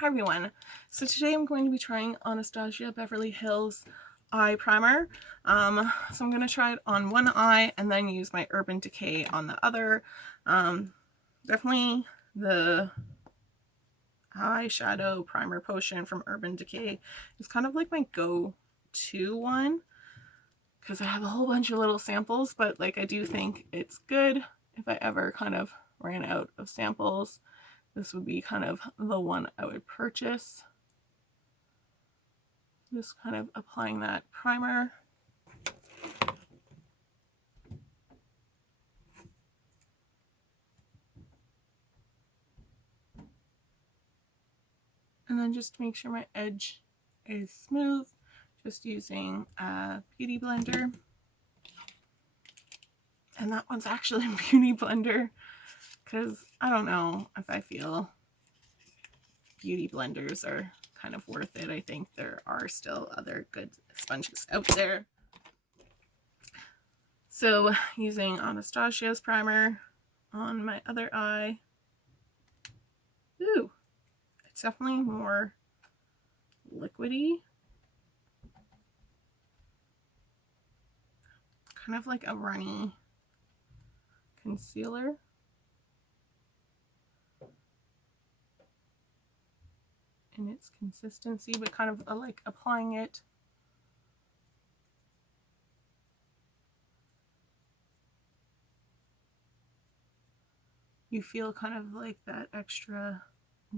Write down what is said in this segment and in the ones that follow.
Hi everyone. So today I'm going to be trying Anastasia Beverly Hills eye primer. So I'm going to try it on one eye and then use my Urban Decay on the other. Definitely the eyeshadow primer potion from Urban Decay is kind of like my go-to one because I have a whole bunch of little samples, but like I do think it's good if I ever kind of ran out of samples. This would be kind of the one I would purchase. Just kind of applying that primer. And then just to make sure my edge is smooth, just using a beauty blender. And that one's actually a beauty blender because I don't know if I feel beauty blenders are kind of worth it. I think there are still other good sponges out there. So using Anastasia's primer on my other eye. Ooh, it's definitely more liquidy. Kind of like a runny concealer. In its consistency, but kind of like applying it you feel kind of like that extra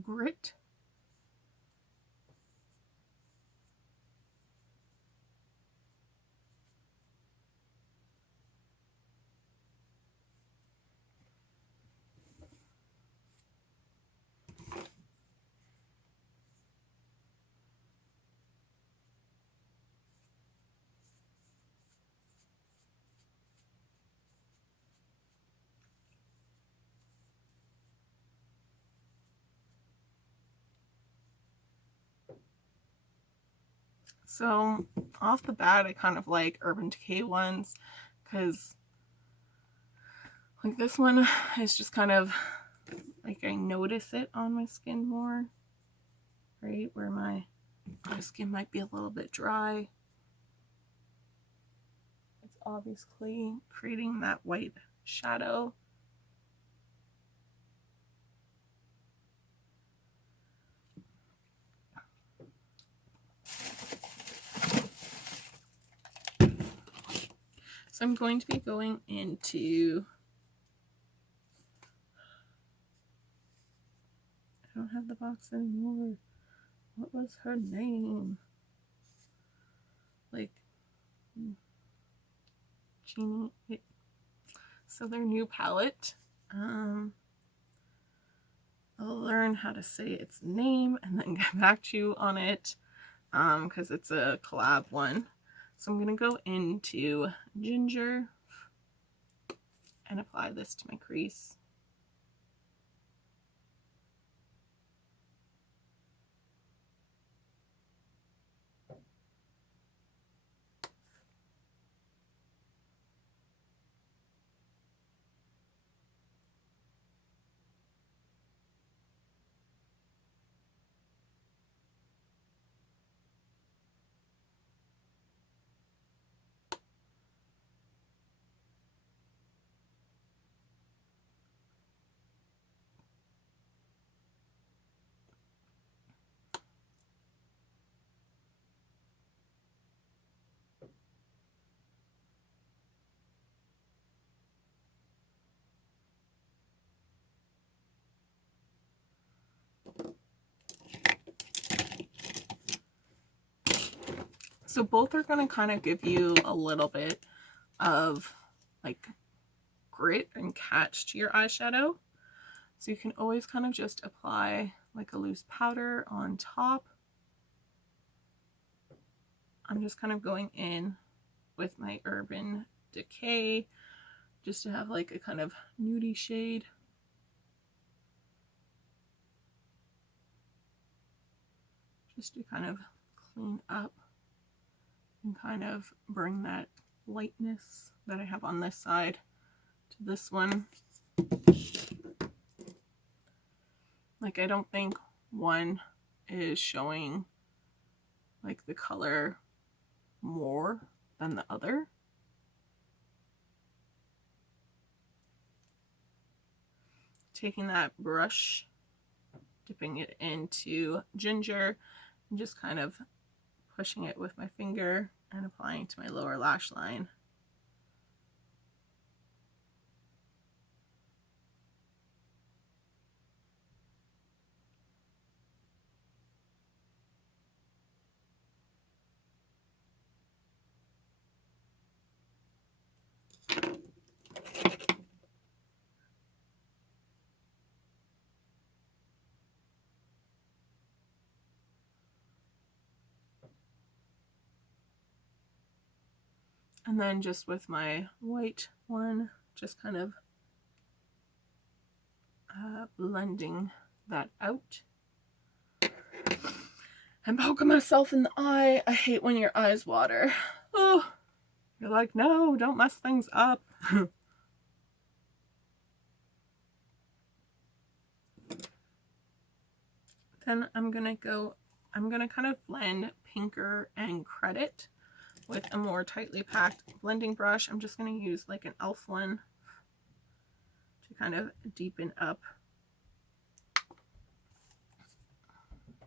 grit. So off the bat, I kind of like Urban Decay ones because like this one is just kind of like I notice it on my skin more, right? Where my skin might be a little bit dry. It's obviously creating that white shadow. So I'm going to be going into, I don't have the box anymore. What was her name? Like, Jeannie. So their new palette. I'll learn how to say its name and then get back to you on it because it's a collab one. So I'm going to go into Ginger and apply this to my crease. So both are going to kind of give you a little bit of like grit and catch to your eyeshadow. So you can always kind of just apply like a loose powder on top. I'm just kind of going in with my Urban Decay just to have like a kind of nudie shade. Just to kind of clean up and kind of bring that lightness that I have on this side to this one. Like I don't think one is showing like the color more than the other. Taking that brush, dipping it into ginger, and just kind of pushing it with my finger and applying to my lower lash line. And then just with my white one, just kind of blending that out. And poking myself in the eye. I hate when your eyes water. Oh, you're like, no, don't mess things up. Then I'm gonna kind of blend Pinker and Credit with a more tightly packed blending brush. I'm just going to use like an e.l.f. one to kind of deepen up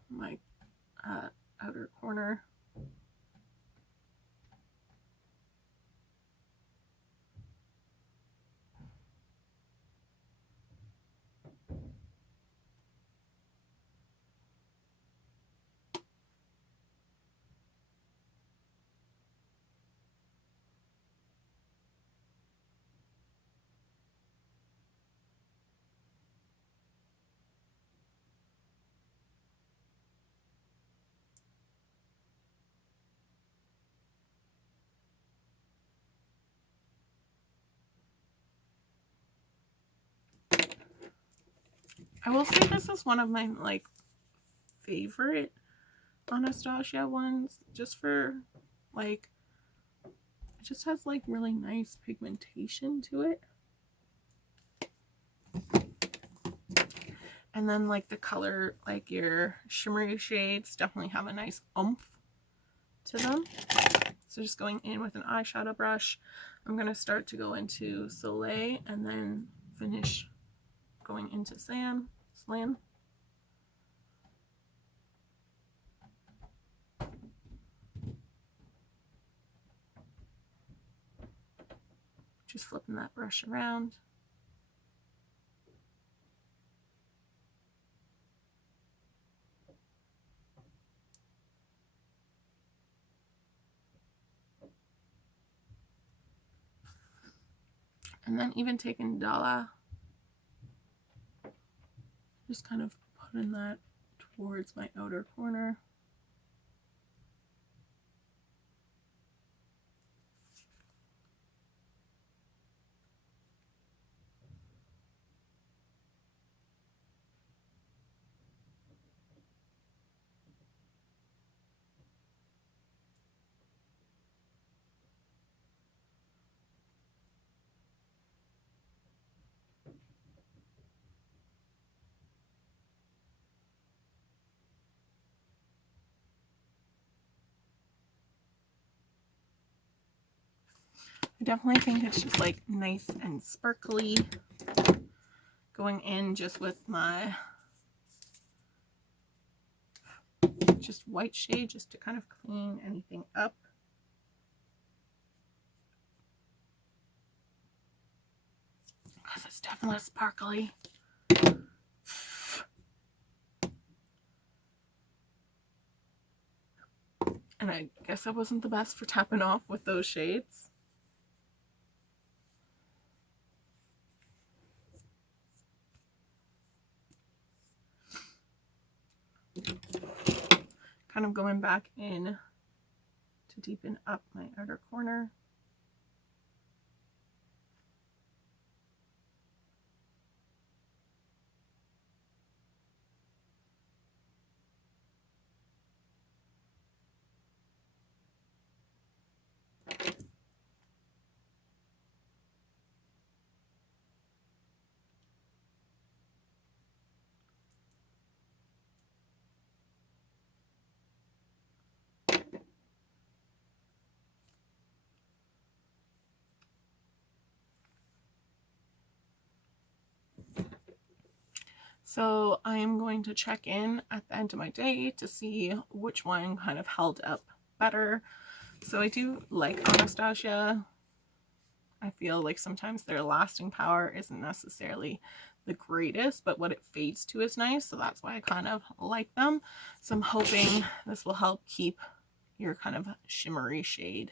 my outer corner. I will say this is one of my like favorite Anastasia ones, just for like, it just has like really nice pigmentation to it. And then like the color, like your shimmery shades definitely have a nice oomph to them. So just going in with an eyeshadow brush, I'm going to start to go into Soleil and then finish going into Slam. Just flipping that brush around. And then even taking Dala, just kind of putting that towards my outer corner. I definitely think it's just like nice and sparkly. Going in just with my just white shade, just to kind of clean anything up. Because it's definitely sparkly. And I guess I wasn't the best for tapping off with those shades. Kind of going back in to deepen up my outer corner. So I am going to check in at the end of my day to see which one kind of held up better. So I do like Anastasia. I feel like sometimes their lasting power isn't necessarily the greatest, but what it fades to is nice, so that's why I kind of like them. So I'm hoping this will help keep your kind of shimmery shade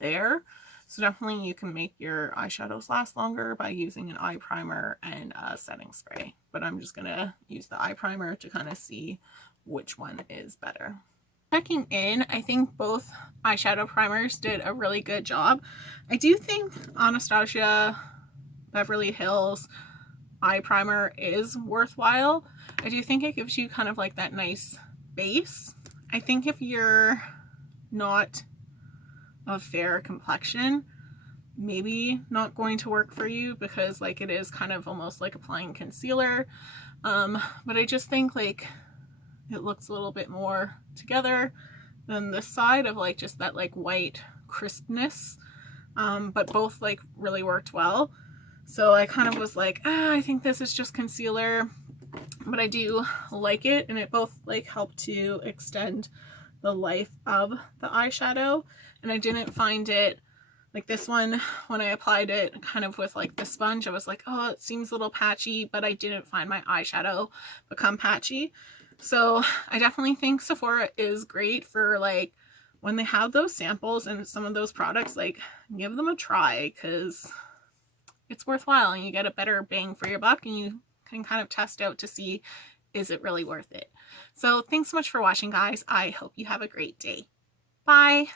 there. So definitely you can make your eyeshadows last longer by using an eye primer and a setting spray, but I'm just gonna use the eye primer to kind of see which one is better. Checking in, I think both eyeshadow primers did a really good job. I do think Anastasia Beverly Hills eye primer is worthwhile. I do think it gives you kind of like that nice base. I think if you're not of fair complexion, maybe not going to work for you, because like it is kind of almost like applying concealer. But I just think like it looks a little bit more together than this side of like just that like white crispness. But both like really worked well. So I kind of was like, I think this is just concealer, but I do like it, and it both like helped to extend the life of the eyeshadow. And I didn't find it like this one, when I applied it kind of with like the sponge, I was like, oh, it seems a little patchy, but I didn't find my eyeshadow become patchy. So I definitely think Sephora is great for like when they have those samples and some of those products, like give them a try, because it's worthwhile and you get a better bang for your buck, and you can kind of test out to see, is it really worth it? So thanks so much for watching, guys. I hope you have a great day. Bye.